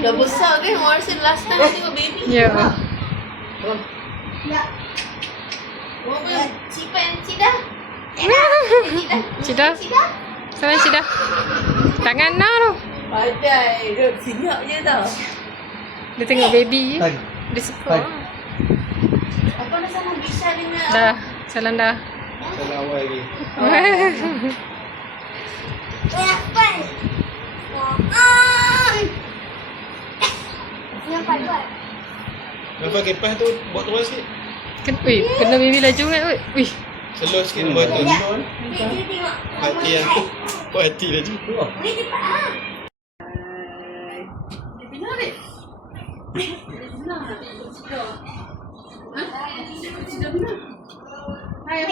Dah besar kan? Orang rasa last time tengok baby. Ya. Ya. Oh, cipan Cida. Cida. Sana Cida. Tangan nak tu. Padai. Dia senyap je tau. Dia tengok baby je. Dia suka. Apa dah sana Bisha dengan Dah. Salam dah. Salam awal lagi. Nampak kipas tu buat turun sikit. Kena baby laju kan. Wih. Slow sikit buat tu. Hati yang tu. Buat hati laju. Hai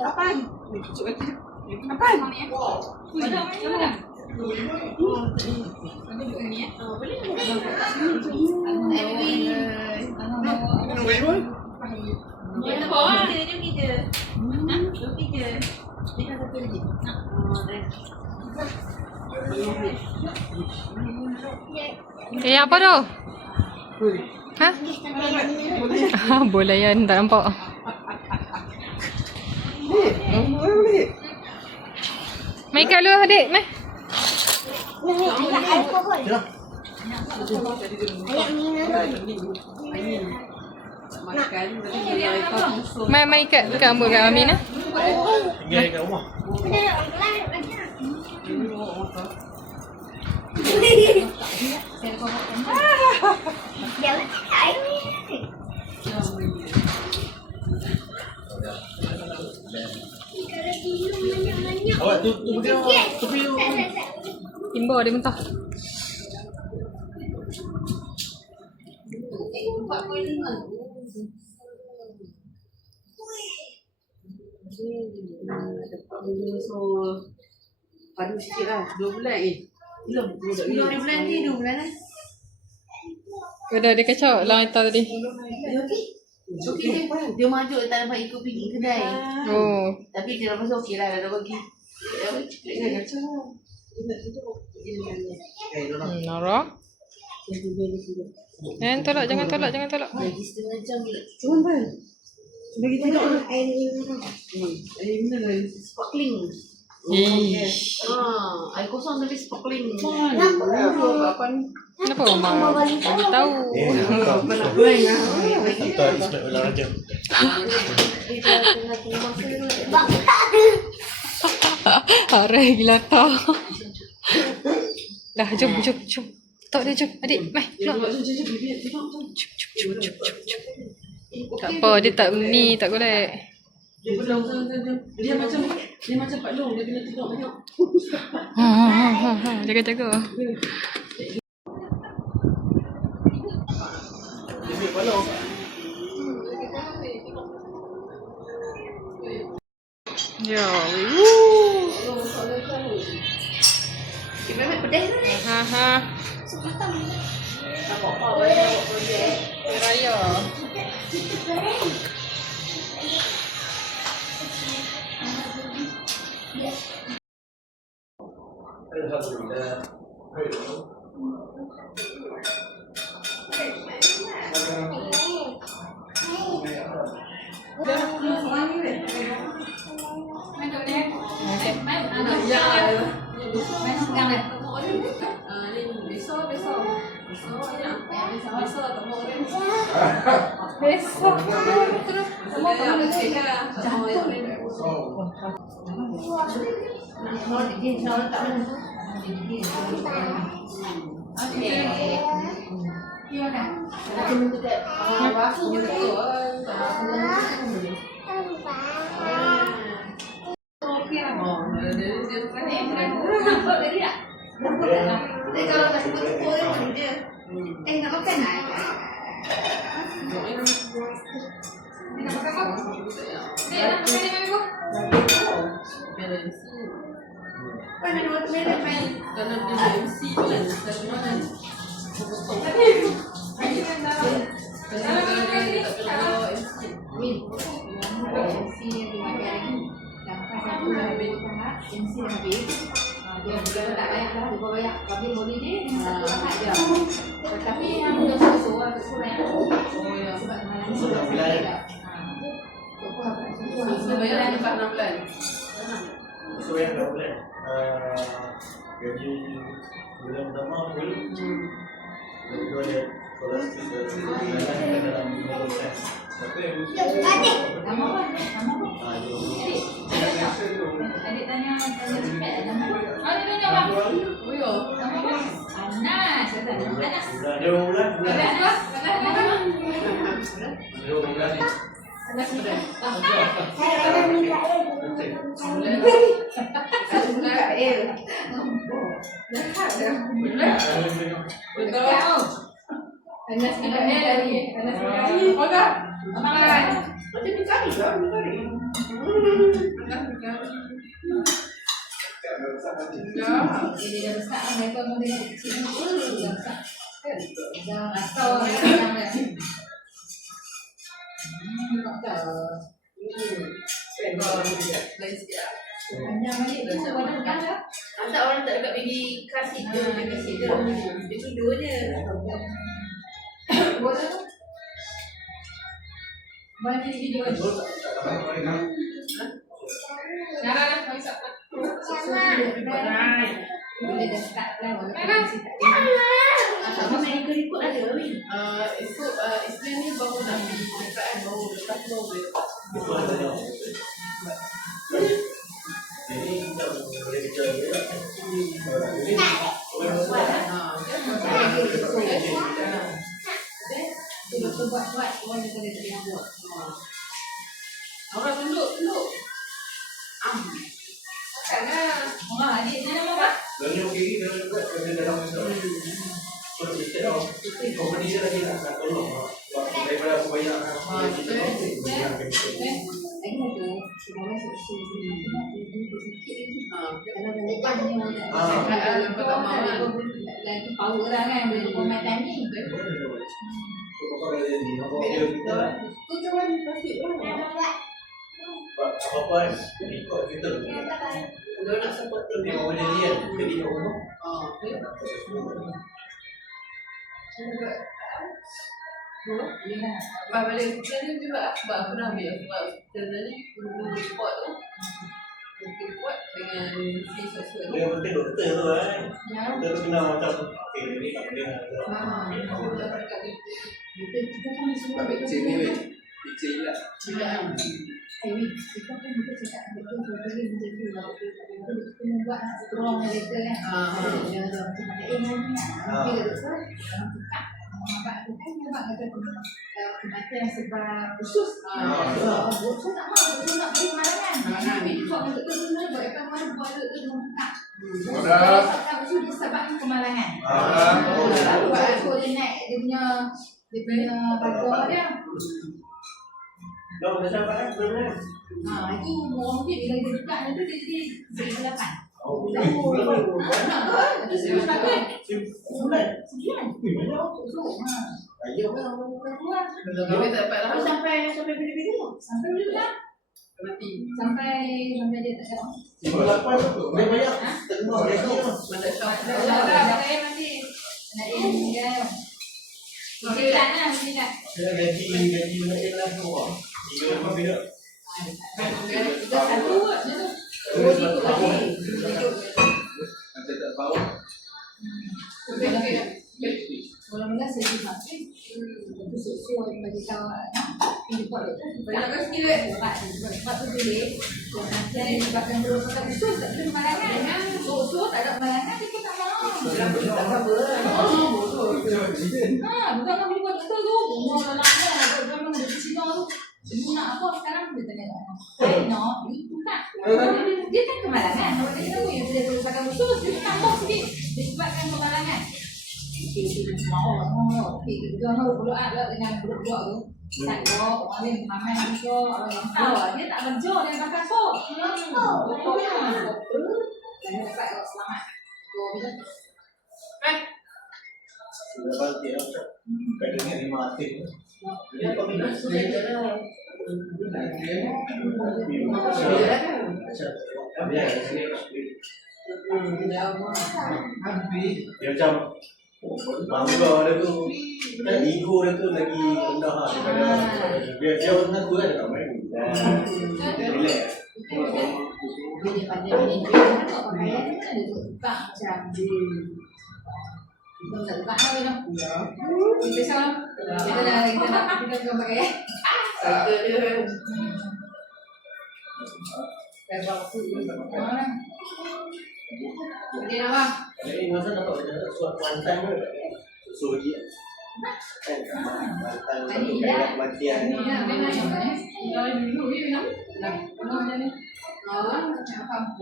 Abang. Apaan? Apaan? Apa tu? Ha? Bola yang tak nampak. Mai kat luar adik, mai. Mai kat kamu kat Aminah. Pergi kat rumah. Awak tu pergi tepi tu. Timba dia muntah. Padu sikit lah, 2 bulan belum 2 bulan ni, 2 bulan lah. Udah dia kacau lah hantar tadi. Okey. Dia majuk tak dapat ikut pergi kedai. Oh. Tapi dia rasa okey lah, dah bagi. Nara. Jangan tolak, jangan tolak, jangan tolak. Lagi setengah jam pula. Cuma kan? Bagi tengok lah. Air mineral lah. Sparkling. Ish. Air kosong tapi sparkling. Kenapa Mama bagi tahu? Tak Ismail olahraga. Arai gila tau. Dah, jom. Tok dia, jom. Adik, mai. Keluar. Jom. Tak apa, dia tak ni, tak golek. Dia macam Pak Long, dia kena tengok banyak. Jaga. Ya, Memang pedas lah. ha. Raya. dia dengan satu akad je. Tapi yang untuk susu kurang. Oh ya. Sebab malam Susu 6 bulan. Susu bayar dapat 6 bulan. So yang 6 bulan. Gaji bulan pertama dulu. Lalu ada scholarship dalam 5%. Tapi Nama apa? Nama apa? Adik tanya cepat nama apa? Adik tanya apa? Oh ya. Nama apa? Anas. Kata Anas. dia bulan. Anas apa? Dia bulan ni. Anas sudah. Kail. Betul. Anas kita lagi. Anas lagi. Apa? Makan. Macam ni kari ke? Kari. Anas kita. Dia dah besar kan? Mereka model kecil ni. Dah besar. Dah atau yang tak tahu. Lain sikit. Panjang balik tu badan kan dah. Tak orang tak dekat bagi kasih dia, dia kasih dia. Dia tidur je. Buat tu. Balik video. Nara lah, kau isap. Bila dah start lah, walaupun masih tak ada. Apa medical report ada weh? Esok Isnin ni baru nak pergi dekat baru lepas tu boleh. Itu ada yang. Jadi kita boleh bicara dia. Ini Dia buat-buat, orang dia kena terima buat. Orang tunduk. Takkanlah. Orang adik dia nama apa? dan yang kiri dia buat kerja dalam itu. So instead of company dia lagi nak tolong. Daripada aku banyak kita Lagi satu, sebenarnya sosial ini sikit kalau lagi power lah kan boleh pematan ni. Tu cuba pasti apa-apa kan ikut kita Dia nak support dia boleh lihat jadi umur Lepas balik kita ni juga sebab aku dah ambil sebab kita ni guru report tu report dengan si sosial tu. yang penting doktor tu kan ya. kita tu kena macam okay ni tak boleh Kita kan semua Kecil ni weh. Kecil lah. kita kan kita cakap betul betul menjadi kita membuat tolong mereka kan. Dia dah macam ni betul. Abang tu kan memang ada kematian sebab khusus. Khusus tak mahu, khusus nak beri kemalangan. Sebab untuk tu sebenarnya buat ikan mana buat tu tak. Sebab khusus disebabkan kemalangan. Sebab aku dia naik dia punya bakar dia. dah dah sampai kan sebenarnya Itu orang mungkin bila dia buka nanti dia jadi 1.8. bulan ayo kan Kami tak dapat lah sampai bila sampai mati. sampai dia tak ada. 58 tu dia banyak terima dia tu Mana syok. Nanti nak dia mesti tak. saya gaji mana lah tu dia apa beda Kita satu je tu. terus ikut lagi Nanti tak tahu. Mula-mula saya dimaksud itu sesuai bagi tahu ini buat itu Banyakkan sikit dek. sebab tu boleh nanti yang menyebabkan berosak khusus tak ada kemalangan so tak ada kemalangan kita tak mahu tak apa. bukan kami buat doktor tu umur lelaki orang ada Cina tu ibu nak apa sekarang dia tanya no itu tak dia kan kemalangan kalau dia tahu yang boleh berosakan khusus dia tambah sikit disebabkan kemalangan mau jangan berdoa lah dengan berdoa tu tak doa orang lain ramai juga orang yang tahu dia tak kerja dia makan kok betul dan dia dapat selamat sudah balik dah kadangnya 5 atik dia kombinasi dia Dia macam bangga dia tu kan ego dia tu lagi rendah lah daripada dia mengaku kan dia tak main relax Dia pandai manager kan tak pakai kan dia tukar macam kita tak tukar lah kita kita sama kita nak pakai Okey apa? Jadi masa dapat macam suatu one time ke susu dia kan one time satu kali kematian Kalau dulu ni memang nak macam ni. Macam apa?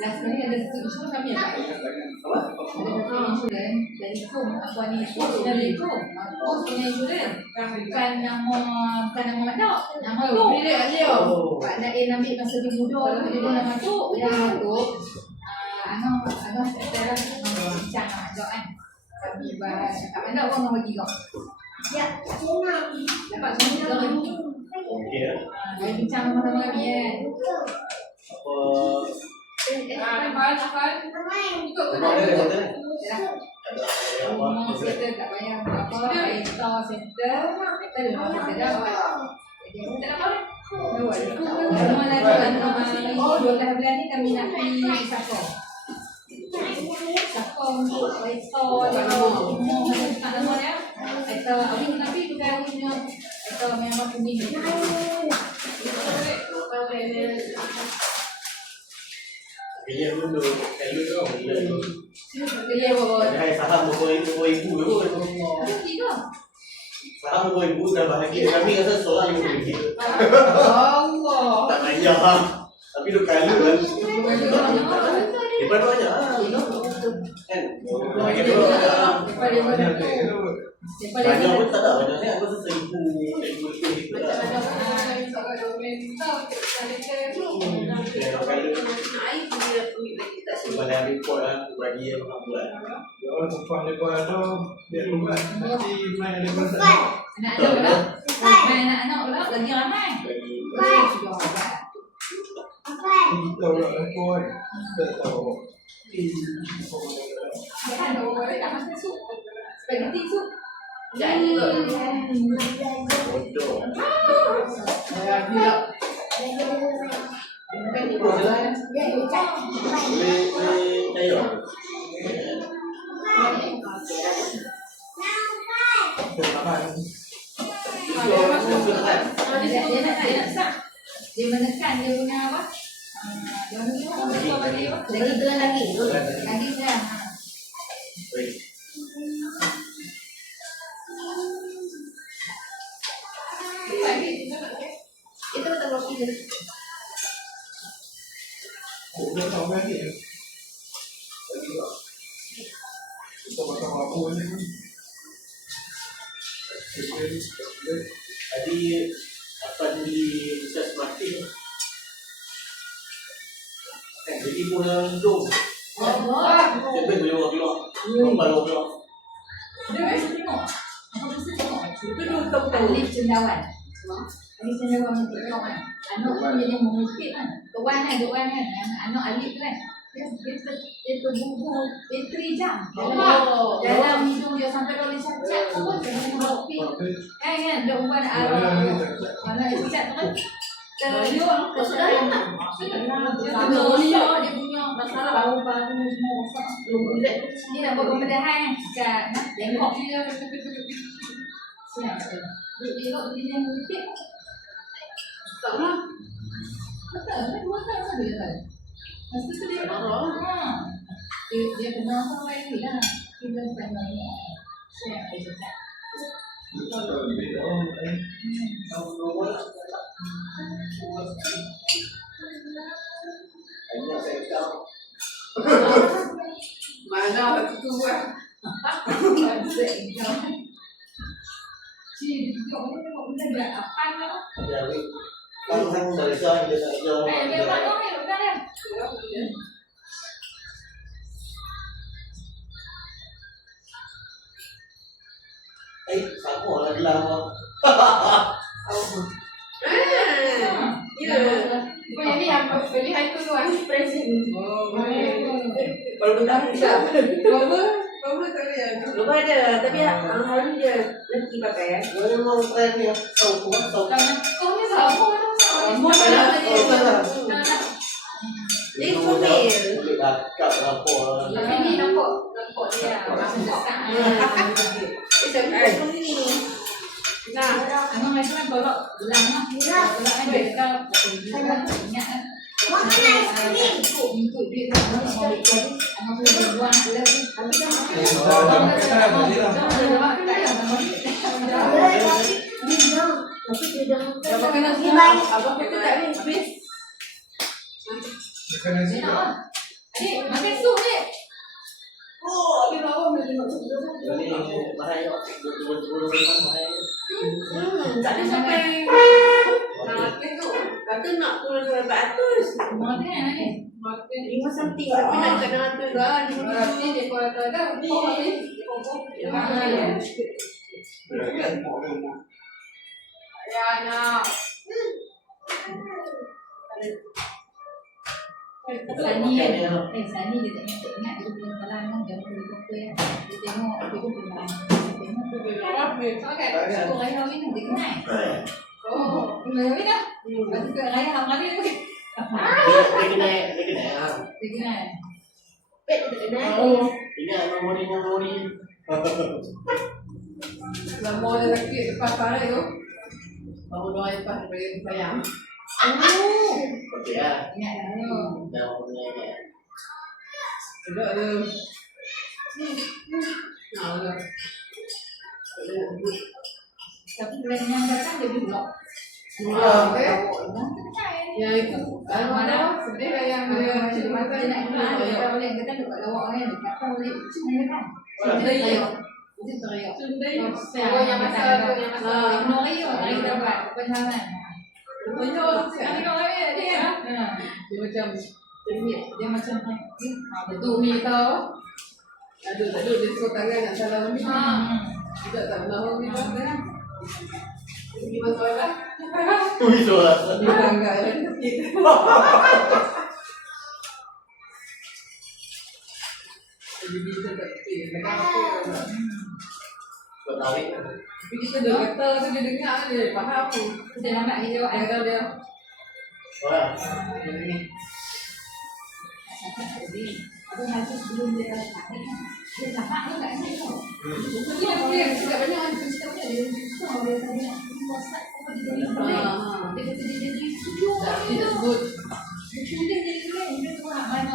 Last kali ada satu isu kami apa? apa? Ada satu insurans dari kom apa ni? Dari kom. Kom punya insurans. Bukan nama Madok. Nama Leo. Pak Nail ambil masa dia muda lalu dia nama tu. Dia tu Ano sekarang bincang dengan Madok kan. Kami cakap Madok kau mau bagi kau. Ya, dapat semua lagi. Okey lah Dia bincang sama kami kan. Apa Ikut rumah dia ada hotel Rumah settle tak payah apa. Kereta settle. Kita ada rumah settle dah. Jadi kita nak apa? Rumah lain 12 bulan ni kami nak pergi Sakor. Sakor untuk kereta rumah macam tak nama dia. Kereta awin tapi bukan awin punya kereta memang kuning. Pilih dulu kalau tu Dia bawa ada saham RM20,000 tu tiga. saham RM20,000 dah bahagia kami rasa seorang RM50,000 Allah. tak payah tapi tu kali kan daripada banyak kan bahagia tu banyak pun tak ada banyak ni aku rasa RM1,000 lah Kepala report lah, bagi yang buat. Orang tempat lepas ada, dia buat nanti main lepas tak. Anak-anak pula. Main anak-anak pula lagi ramai. Bagi Kita pula lekor kan. Tak tahu. Kan orang tak makan sup. Spaghetti sup. Jadi bodoh. Gila. Boleh cair. Dia nak sak. Dia menekan dia punya apa? Dia punya apa? Lagi dah. Baik. Itu betul roti dia. Dia tahu lagi. Kita makan apa ni? Tadi akan beli jas mati. Jadi pun dong. Tapi boleh orang keluar. Baru keluar. Dia mesti tengok. Apa mesti tengok. Itu tu Alif Cendawan. Alif Cendawan untuk tengok kan. Anak tu jadi mengukit kan. Tuan kan. Anak Alif tu kan. Dia terbubuh. Dia 3 jam. Dalam hidung dia sampai kalau dia cacat tu pun dia kena mengukit. Kan. Dia umpan arah. Anak dia cacat tu kan. Terliur kesedaran. Dia punya masalah bau baru semua rosak. Dia nak buat pembedahan kat Bangkok dia. Siap. Dia dia mungkin. Tak lah. Betul, dua tahun dia kan. Masa tu dia dia kenal sama ini lah. Dia pandang ni. Siap dia cakap. mana tu buat. Cik, dia tengok benda dia apa lah. Jadi kalau hang dari sana dia tak jalan. Dia mana ni? Bukan kan? Sama lah gelang. Ya. Yang ni yang pilihan tu luar present. Oh, dah. Berapa tak ada yang Belum ada, tapi hari je lelaki pakai eh. Memang trend ni tahu Jangan kau ni sama tu. Semua tak ada. Jadi comel. Boleh dakap lapor. Tapi ni nampak dia macam dekat. Macam ni. Nah, Memang macam mana tolak gelang lah. Tolak kan dia kau ingat kan. Untuk duit tak mau balik lagi. Anak boleh berbuang lagi. Habis dah Abang kena semua. Abang kata tak ni habis. Kena Dia nak lah. Adik, makan sup ni. Oh, habis abang boleh tengok tu. Ini mahal tak? Dua-dua mahal. tak ada sampai Makan tu. kata nak turun sampai 400. Makan ni. Makan 5 something tapi nak dekat 600 lah. ni dia kau ada kau ni. Ya nak. Sani dia dia tak ingat dia punya malam kan dia boleh kata ya. Dia tengok dia pun punya. Tengok tu dia. Sangat. Kau raya ni dia kenal. Oh, raya ni dah. Lepas tu raya hari ni. Dia kena. Dia kenal. Pet tak kenal. Ingat memori. Lama dia sakit lepas parai tu. Baru doa lepas daripada sayang. Okey lah. Ingat dah tu. Dah mulai. Sedap tu. Nah, tu. Tapi bila yang datang dia blok. Yang itu, mana sedih lah yang dia Dia cerita dia nak kenal dia boleh kata dekat lawak orang yang dekat kan boleh cuma kan. Teriak. Itu teriak. Oh, yang masa tu, yang masa. Norio tadi dapat penangan. Tunjuk, Yang orang dia. dia macam Dia macam betul ni tau. Aduh, dia suruh tangan nak salah umi. Tidak tak pernah umi tu kan. Pergi masuk lah. Ui soal. Dia tangga yang sikit. Jadi kita tak fikir, kadang apa. Buat tarik. Tapi kita dah kata tu dia dengar dia faham tu. Kita lambat dia jawab. Kadang dia Wah. ni. Aku maju sebelum dia datang. Dia nampak tu kat sini tu. Dia boleh cakap banyak kan Kita punya dia susah dia tadi nak puasa apa dia boleh. Dia kata dia jadi setuju. Dia tak sebut Dia sudah jadi dia tu nak mana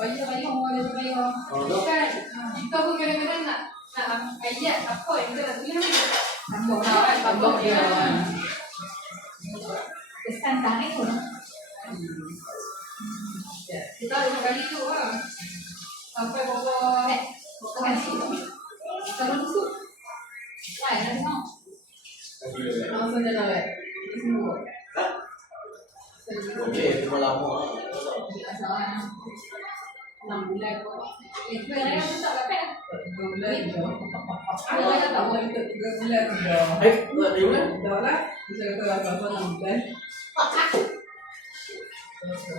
payah payah orang dia payah. kan. Kita pun kadang-kadang nak ayat apa yang kita nak tulis. Tambah dia. Kesan tarik tu. Kita ada kali tu lah. Sampai berapa Bukan sih. Kalau tu. Wah, dah tengok. langsung dah nak ini semua. Okey, cuma lama. Masalah. 6 bulan pun. Itu yang aku tak dapat. 2 bulan je. Ada orang tak mau ikut 3 bulan je. Buat dia bulan? Dah lah. Bisa kata rasa-rasa 6 bulan.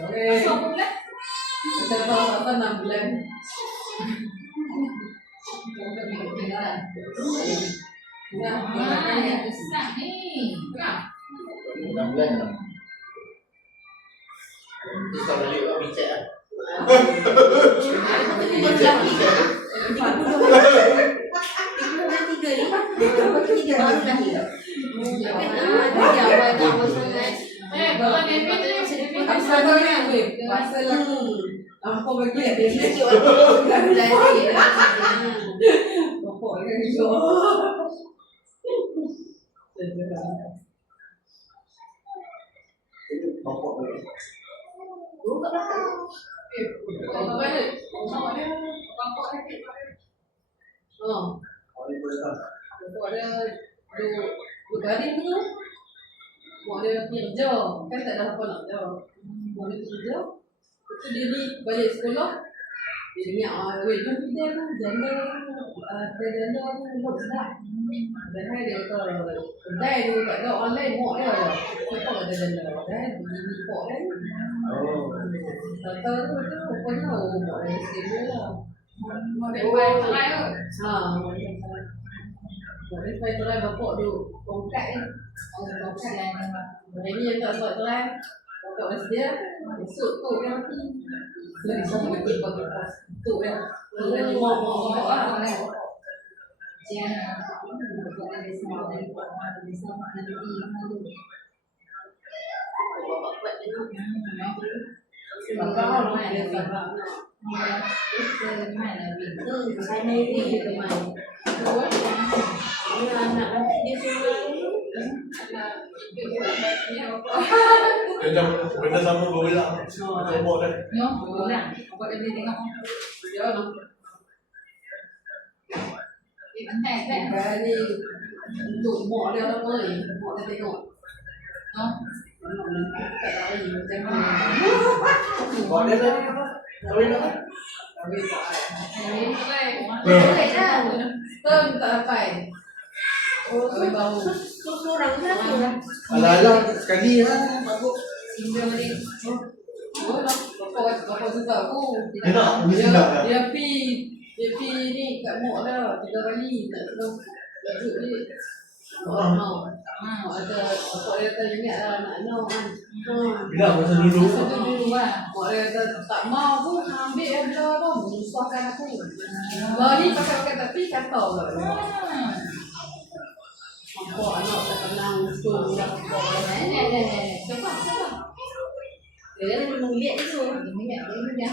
Okay. Kau bulan. Kita rasa-rasa 6 bulan. Nah, Yang besar ni. 6 bulan tak? Itu tak balik buat bincang lah. Orang Nepal tu yang sedih. Pasal tu kan, pasal apa bagi dia ni? Pokok kan hijau. Nampak balik. Oh, Orang ni boleh tak? pokok dia dua kali tu. Mak dia kerja, kan tak ada apa nak kerja. Mak dia kerja, lepas tu dia ni balik sekolah. Dia dengar, weh jom kita tu, janda tu duduk sedap. Dan hai dia kata, kedai tu tak ada online mak dia. Siapa kata janda? Dan bini pok dia. Oh. Tak tahu tu rupanya buat dari stable lah. Model baik terai kot. Buat dari file terai bapak duk tongkat ni. Kesian nampak. Hari ni yang tak buat terai, bapak dah sedia. Esok tu dia mati. Jadi sama mati bagi pos. Tu dia. Bukan mak lah. Kesian buat dari semua dari buat dari semua dari nanti. Bapak buat dia tu. Sebab Bapak orang dia sabar. mana lebih. Saya ni dia teman. Ini anak nanti dia semua. Benda sama berbeza. Coba dah. No, boleh. Buat dia tengok. Dia orang. Penting kan? Dia ni untuk mak dia apa ni? Mak dia tengok. No. Tak lari macam mana. Buat dia tadi apa? Kahwin apa? Habis tak ada. Boleh dah. Term tak dapat. Habis bau. Seorang lah. Alah-alah sekali lah. Mabuk. Singgah ni. Oh lah. Bapak suka aku. Dia nak? Dia sedap tak? Dia pi ni kat mak dah 3 kali. Tak tahu. Duduk ni. Mau. Ada bapak dia kata ingat lah anak-anak kan. Bila masa dulu. Masa tu dulu lah. Mak dia kata tak mau pun ambil dia bila apa. Menyusahkan aku. Lah ni pakai tapi kata lah. Nampak anak tak tenang. Betul lah. Coba. Dia memang lihat itu. Dia dia.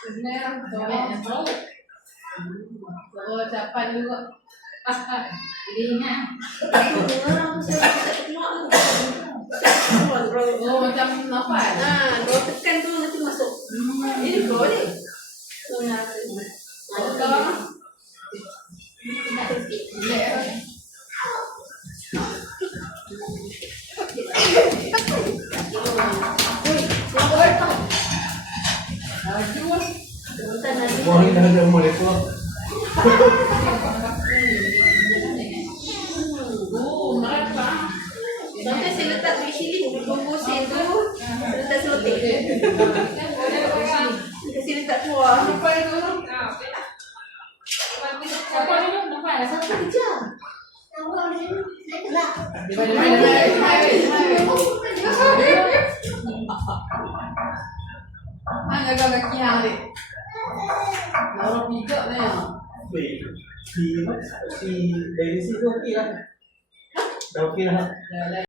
Benar. Soalnya tahu. So, capan juga. Jadi ingat. Orang saya tak kenal. Oh, macam nafas. Kalau tekan tu nanti masuk. Ini keluar ni. Sekarang Nak sikit. relax. Laju lah. Wah, ni dah ada umur dia tua. Oh, mereka. Sampai saya letak biji sili, bumbu sen tu, saya letak selotek. Kasi letak kuah. Apa itu? Siapa dulu? Nampak dah satu kejam. Hanya kau kaki hang ni. Orang pijak ni. Si dari situ okey lah. Dah okey lah. Dah